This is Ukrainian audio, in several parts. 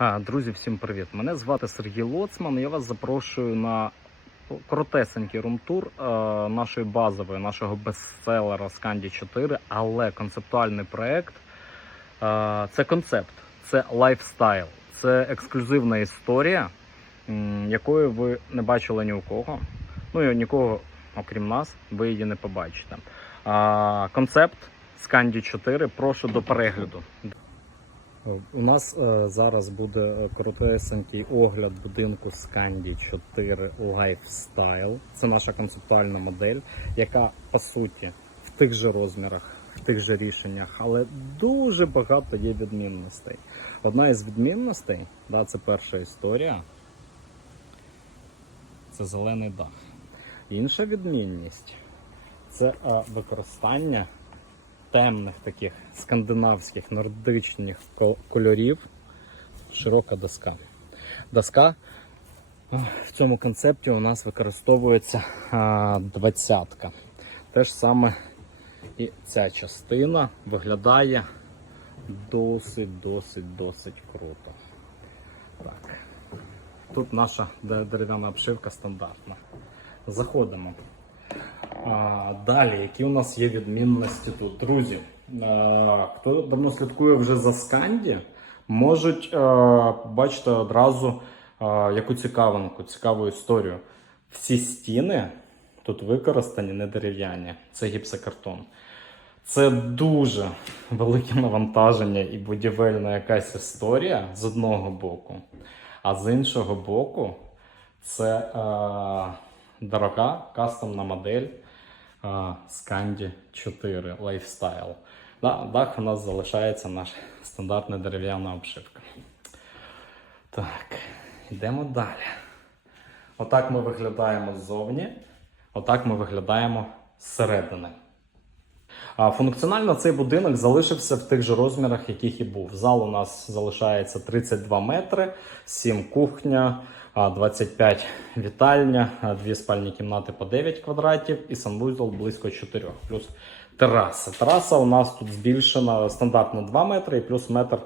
Друзі, всім привіт! Мене звати Сергій Лоцман. Я вас запрошую на коротесенький румтур е, нашої базової, нашого бестселера Сканді 4, але концептуальний проект е, це концепт, це лайфстайл, це ексклюзивна історія, якої ви не бачили ні у кого. Ну і нікого, окрім нас, ви її не побачите. Концепт Сканді 4. Прошу до перегляду. У нас е, зараз буде е, коротесенький огляд будинку Сканді 4 Lifestyle. Це наша концептуальна модель, яка по суті в тих же розмірах, в тих же рішеннях, але дуже багато є відмінностей. Одна із відмінностей, да, це перша історія. Це зелений дах. Інша відмінність це е, використання темних таких скандинавських нордичних кольорів. Широка доска. Доска в цьому концепті у нас використовується двадцятка. Те ж саме і ця частина виглядає досить, досить, досить круто. Так. Тут наша дерев'яна обшивка стандартна. Заходимо. А, далі, які у нас є відмінності тут? Друзі, а, хто давно слідкує вже за Сканді, можуть а, побачити одразу а, яку цікавинку, цікаву історію. Всі стіни тут використані не дерев'яні, це гіпсокартон. Це дуже велике навантаження і будівельна якась історія з одного боку, а з іншого боку, це е, дорога кастомна модель Scandi 4 Lifestyle. На дах у нас залишається наша стандартна дерев'яна обшивка. Так, йдемо далі. Отак ми виглядаємо ззовні, отак ми виглядаємо зсередини. Функціонально цей будинок залишився в тих же розмірах, яких і був. Зал у нас залишається 32 метри, 7 кухня, 25 вітальня, а, дві спальні кімнати по 9 квадратів і санвузол близько 4, плюс тераса. Тераса у нас тут збільшена стандартно 2 метри і плюс метр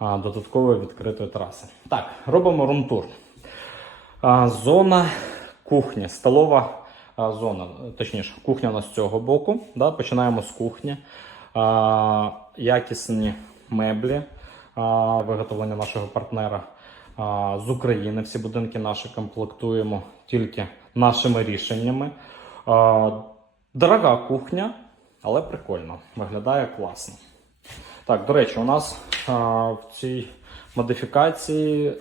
додаткової відкритої тераси. Так, робимо румтур. Зона кухні, столова зона, точніше, кухня у нас з цього боку. Да? Починаємо з кухні. А, Якісні меблі а, виготовлення нашого партнера а, з України. Всі будинки наші комплектуємо тільки нашими рішеннями. А, Дорога кухня, але прикольно. Виглядає класно. Так, до речі, у нас а, в цій модифікації е,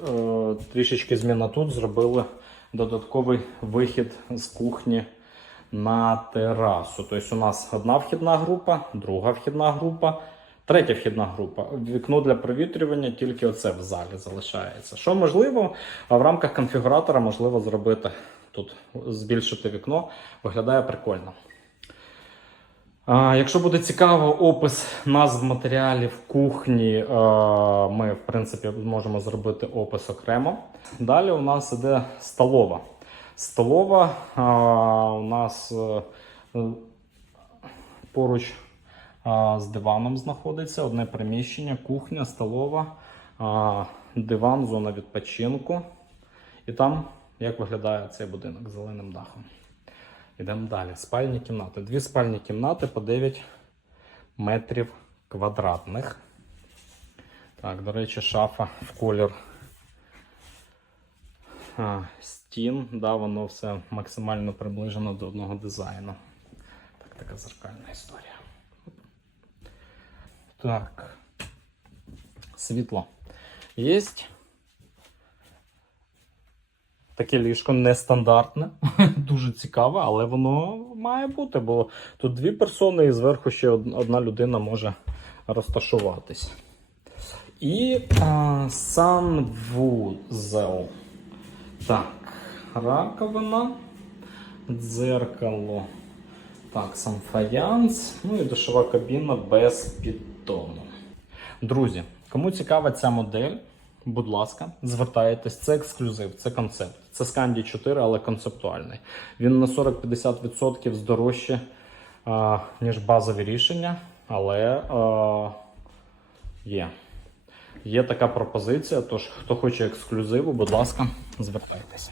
трішечки зміна тут зробили додатковий вихід з кухні на терасу. Тобто у нас одна вхідна група, друга вхідна група, третя вхідна група. Вікно для провітрювання тільки оце в залі залишається. Що можливо, а в рамках конфігуратора можливо зробити тут збільшити вікно. Виглядає прикольно. Якщо буде цікаво, опис назв матеріалів кухні, е, ми в принципі можемо зробити опис окремо. Далі у нас іде столова. Столова е, у нас е, поруч з диваном знаходиться одне приміщення, кухня, столова, диван, зона відпочинку. І там як виглядає цей будинок з зеленим дахом. Йдемо далі. Спальні кімнати. Дві спальні кімнати по 9 метрів квадратних. Так, до речі, шафа в колір а, стін. Да, воно все максимально приближено до одного дизайну. Так, така зеркальна історія. Так. Світло. Єсть. Таке ліжко нестандартне, дуже цікаве, але воно має бути, бо тут дві персони і зверху ще одна людина може розташуватись. І а, санвузел. Так, раковина, дзеркало. Так, сам фаянс. Ну і душова кабіна без піддону. Друзі, кому цікава ця модель, будь ласка, звертайтесь. Це ексклюзив, це концепт. Це Scandi 4, але концептуальний. Він на 40-50% здорожче, а, ніж базові рішення, але а, є. є така пропозиція. Тож, хто хоче ексклюзиву, будь ласка, звертайтеся.